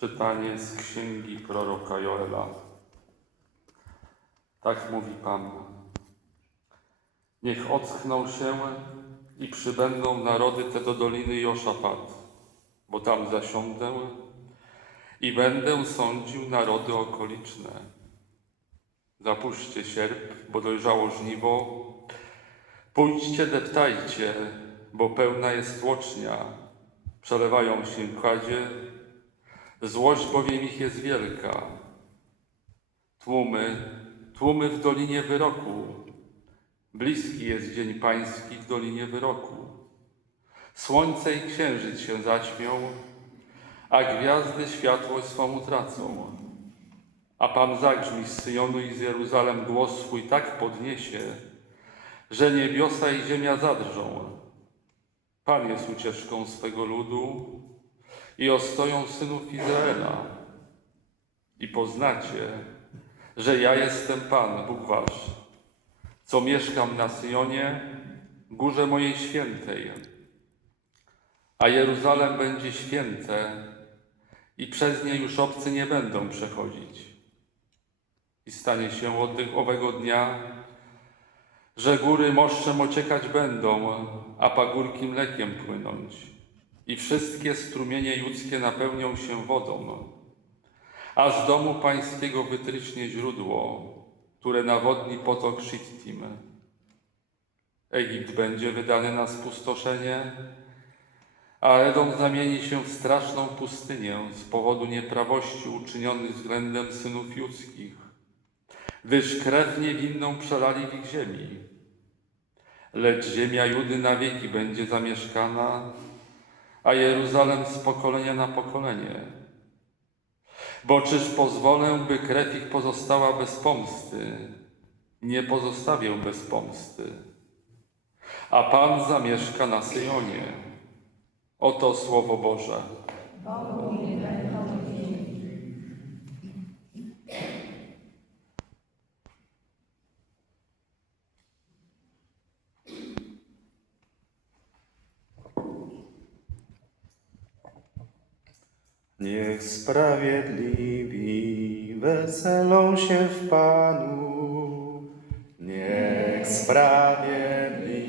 Czytanie z księgi proroka Joela. Tak mówi Pan. Niech ockną się i przybędą narody te do doliny Joszafat, bo tam zasiądę i będę sądził narody okoliczne. Zapuśćcie sierp, bo dojrzało żniwo. Pójdźcie, deptajcie, bo pełna jest tłocznia. Przelewają się kładzie, Złość bowiem ich jest wielka. Tłumy, tłumy w dolinie wyroku. Bliski jest dzień pański w dolinie wyroku. Słońce i księżyc się zaćmią, a gwiazdy światłość swą utracą. A Pan zagrzmi z Syjonu i z Jeruzalem głos swój tak podniesie, że niebiosa i ziemia zadrżą. Pan jest ucieczką swego ludu, i ostoją synów Izraela. I poznacie, że ja jestem Pan, Bóg Wasz, co mieszkam na Syjonie, górze mojej świętej. A Jeruzalem będzie święte i przez nie już obcy nie będą przechodzić. I stanie się od owego dnia, że góry moszczem ociekać będą, a pagórki mlekiem płynąć i wszystkie strumienie ludzkie napełnią się wodą, a z domu pańskiego wytryśnie źródło, które nawodni potok Shittim. Egipt będzie wydany na spustoszenie, a Edom zamieni się w straszną pustynię z powodu nieprawości uczynionych względem synów ludzkich, gdyż krew niewinną przelali w ich ziemi. Lecz ziemia Judy na wieki będzie zamieszkana, a Jeruzalem z pokolenia na pokolenie. Bo czyż pozwolę, by krew ich pozostała bez pomsty? Nie pozostawię bez pomsty. A Pan zamieszka na Syjonie. Oto Słowo Boże. Niech sprawiedliwi weselą się w Panu. Niech sprawiedliwi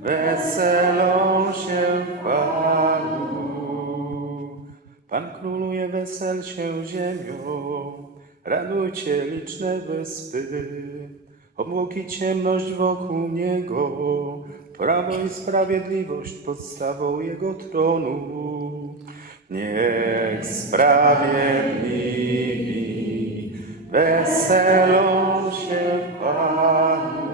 weselą się w Panu. Pan króluje, wesel się ziemią. Radujcie liczne wyspy. Obłoki ciemność wokół Niego. Prawo i sprawiedliwość podstawą Jego tronu. Niech sprawiedliwi weselą się Panu.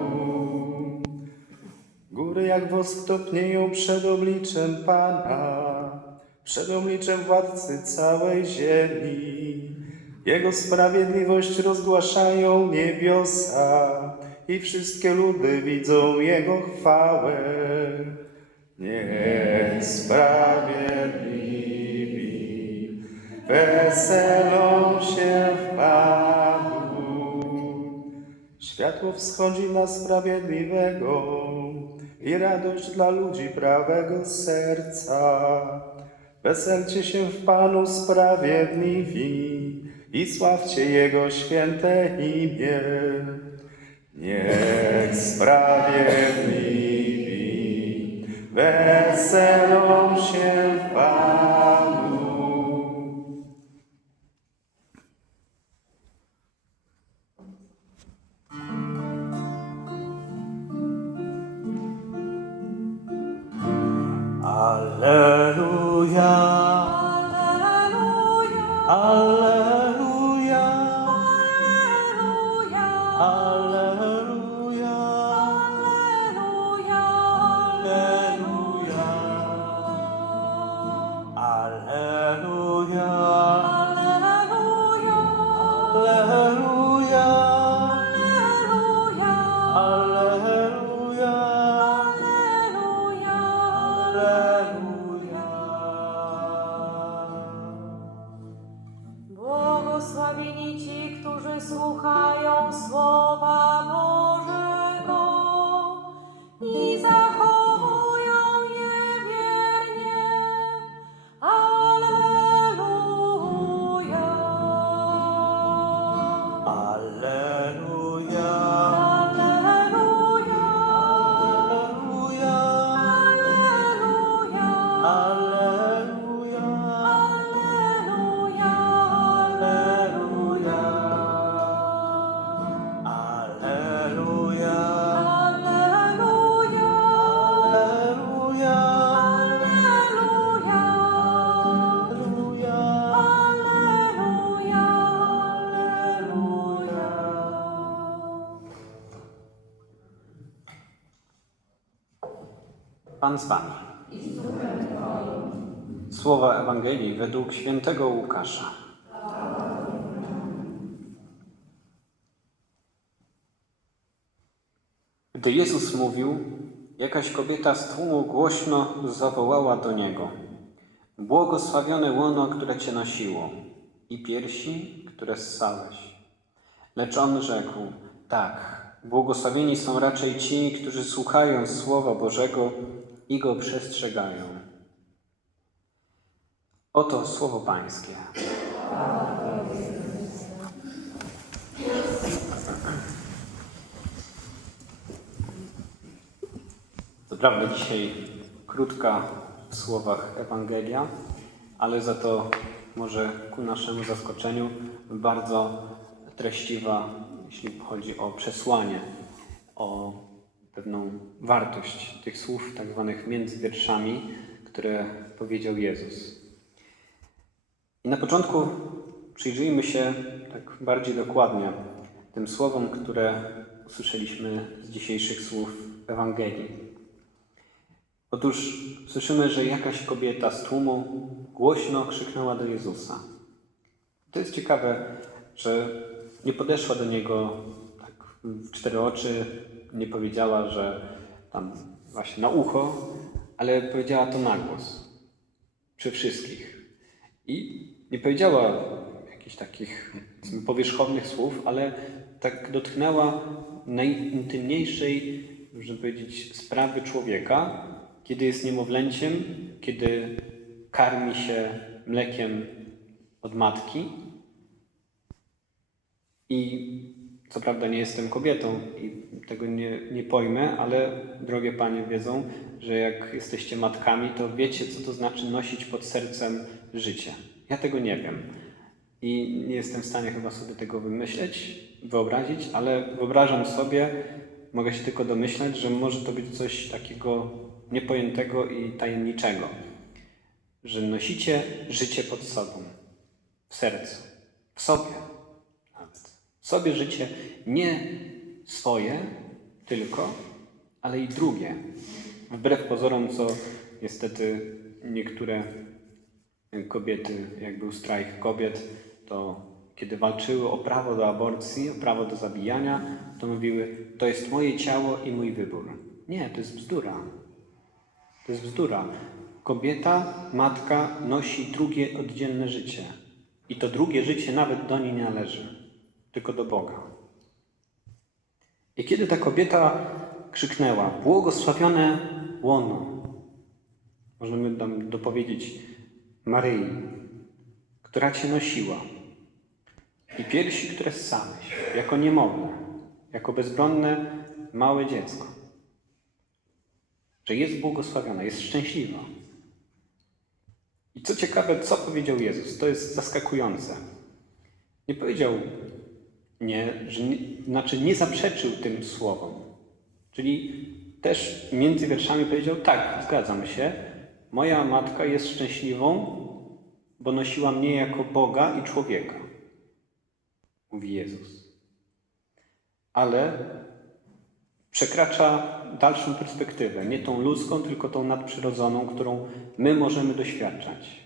Góry jak wosk topnieją przed obliczem Pana, przed obliczem Władcy całej ziemi. Jego sprawiedliwość rozgłaszają niebiosa i wszystkie ludy widzą Jego chwałę. Niech sprawiedliwi weselą się w Panu. Światło wschodzi na sprawiedliwego i radość dla ludzi prawego serca. Weselcie się w Panu sprawiedliwi i sławcie Jego święte imię. Niech sprawiedliwi weselą Oh. Pan z Wami. Słowa Ewangelii według świętego Łukasza. Gdy Jezus mówił, jakaś kobieta z tłumu głośno zawołała do Niego. Błogosławione łono, które Cię nosiło i piersi, które ssałeś. Lecz On rzekł, tak, błogosławieni są raczej ci, którzy słuchają Słowa Bożego i Go przestrzegają. Oto Słowo Pańskie. Co prawda dzisiaj krótka w słowach Ewangelia, ale za to może ku naszemu zaskoczeniu bardzo treściwa, jeśli chodzi o przesłanie, o pewną wartość tych słów, tak zwanych między wierszami, które powiedział Jezus. I na początku przyjrzyjmy się tak bardziej dokładnie tym słowom, które usłyszeliśmy z dzisiejszych słów Ewangelii. Otóż słyszymy, że jakaś kobieta z tłumu głośno krzyknęła do Jezusa. To jest ciekawe, że nie podeszła do niego tak w cztery oczy, nie powiedziała, że tam właśnie na ucho, ale powiedziała to na głos. Przy wszystkich. I nie powiedziała jakichś takich powierzchownych słów, ale tak dotknęła najintymniejszej, można powiedzieć, sprawy człowieka, kiedy jest niemowlęciem, kiedy karmi się mlekiem od matki. I co prawda nie jestem kobietą i tego nie, nie pojmę, ale drogie panie wiedzą, że jak jesteście matkami, to wiecie, co to znaczy nosić pod sercem życie. Ja tego nie wiem. I nie jestem w stanie chyba sobie tego wymyśleć, wyobrazić, ale wyobrażam sobie, mogę się tylko domyślać, że może to być coś takiego niepojętego i tajemniczego, że nosicie życie pod sobą, w sercu, w sobie sobie życie nie swoje tylko, ale i drugie. Wbrew pozorom, co niestety niektóre kobiety, jak był strajk kobiet, to kiedy walczyły o prawo do aborcji, o prawo do zabijania, to mówiły, to jest moje ciało i mój wybór. Nie, to jest bzdura. To jest bzdura. Kobieta, matka nosi drugie oddzielne życie. I to drugie życie nawet do niej nie należy, tylko do Boga. I kiedy ta kobieta krzyknęła, błogosławione łono, możemy tam dopowiedzieć Maryi, która Cię nosiła i piersi, które ssałeś, jako niemowlę, jako bezbronne małe dziecko że jest błogosławiona, jest szczęśliwa. I co ciekawe, co powiedział Jezus? To jest zaskakujące. Nie powiedział nie, że nie, znaczy nie zaprzeczył tym słowom. Czyli też między wierszami powiedział: Tak, zgadzam się, moja matka jest szczęśliwą, bo nosiła mnie jako Boga i człowieka. Mówi Jezus. Ale przekracza dalszą perspektywę, nie tą ludzką, tylko tą nadprzyrodzoną, którą my możemy doświadczać.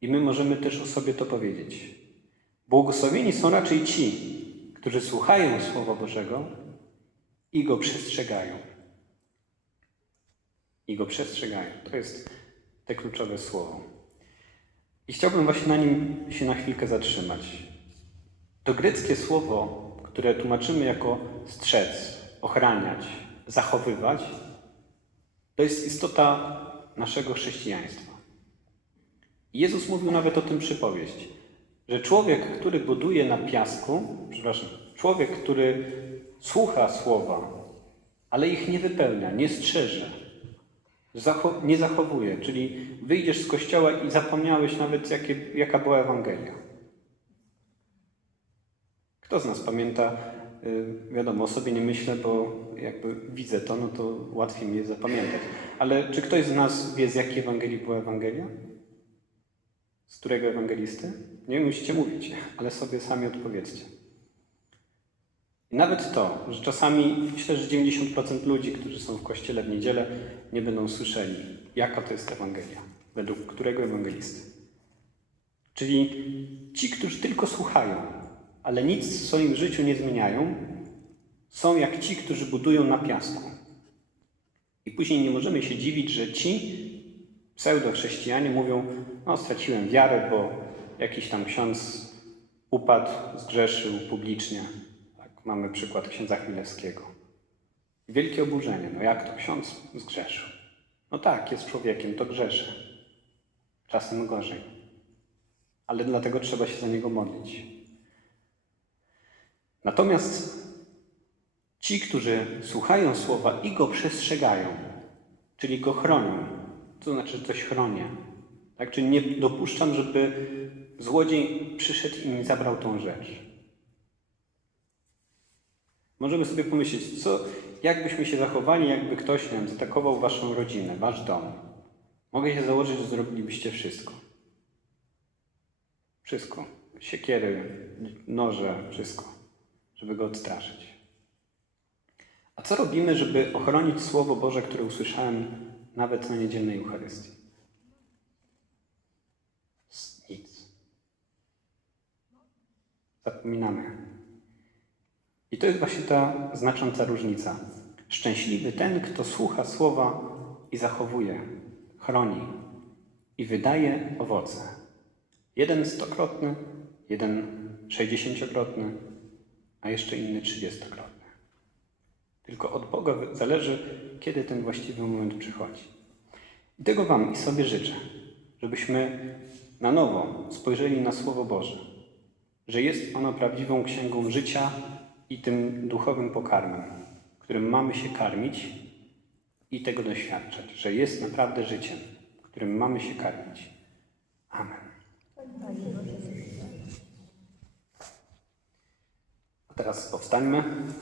I my możemy też o sobie to powiedzieć. Błogosławieni są raczej ci, którzy słuchają Słowa Bożego i go przestrzegają. I go przestrzegają. To jest te kluczowe słowo. I chciałbym właśnie na nim się na chwilkę zatrzymać. To greckie słowo, które tłumaczymy jako strzec, ochraniać, zachowywać, to jest istota naszego chrześcijaństwa. Jezus mówił nawet o tym przypowieść, że człowiek, który buduje na piasku, przepraszam, człowiek, który słucha słowa, ale ich nie wypełnia, nie strzeże, nie zachowuje, czyli wyjdziesz z kościoła i zapomniałeś nawet, jakie, jaka była Ewangelia. Kto z nas pamięta Y, Wiadomo, o sobie nie myślę, bo jakby widzę to, no to łatwiej mi je zapamiętać. Ale czy ktoś z nas wie, z jakiej Ewangelii była Ewangelia? Z którego ewangelisty? Nie musicie mówić, ale sobie sami odpowiedzcie. I nawet to, że czasami myślę, że 90% ludzi, którzy są w kościele w niedzielę, nie będą słyszeli, jaka to jest Ewangelia, według którego ewangelisty. Czyli ci, którzy tylko słuchają, ale nic w swoim życiu nie zmieniają, są jak ci, którzy budują na piasku. I później nie możemy się dziwić, że ci pseudo-chrześcijanie mówią, no straciłem wiarę, bo jakiś tam ksiądz upadł, zgrzeszył publicznie. Tak, mamy przykład księdza Chmielewskiego. Wielkie oburzenie. No jak to ksiądz zgrzeszył? No tak, jest człowiekiem, to grzeszy. Czasem gorzej. Ale dlatego trzeba się za niego modlić. Natomiast ci, którzy słuchają słowa i go przestrzegają, czyli go chronią, to znaczy, coś chronię. Tak? Czyli nie dopuszczam, żeby złodziej przyszedł i mi zabrał tą rzecz. Możemy sobie pomyśleć, co, jak byśmy się zachowali, jakby ktoś wiem, zaatakował waszą rodzinę, wasz dom. Mogę się założyć, że zrobilibyście wszystko. Wszystko. Siekiery, noże, wszystko, żeby go odstraszyć. A co robimy, żeby ochronić Słowo Boże, które usłyszałem nawet na niedzielnej Eucharystii? Nic. Zapominamy. I to jest właśnie ta znacząca różnica. Szczęśliwy ten, kto słucha słowa i zachowuje, chroni i wydaje owoce. Jeden stokrotny, jeden sześćdziesięciokrotny, a jeszcze inny trzydziestokrotny. Tylko od Boga zależy, kiedy ten właściwy moment przychodzi. I tego Wam i sobie życzę, żebyśmy na nowo spojrzeli na Słowo Boże, że jest ono prawdziwą księgą życia i tym duchowym pokarmem, którym mamy się karmić i tego doświadczać, że jest naprawdę życiem, którym mamy się karmić. Amen. A teraz powstańmy.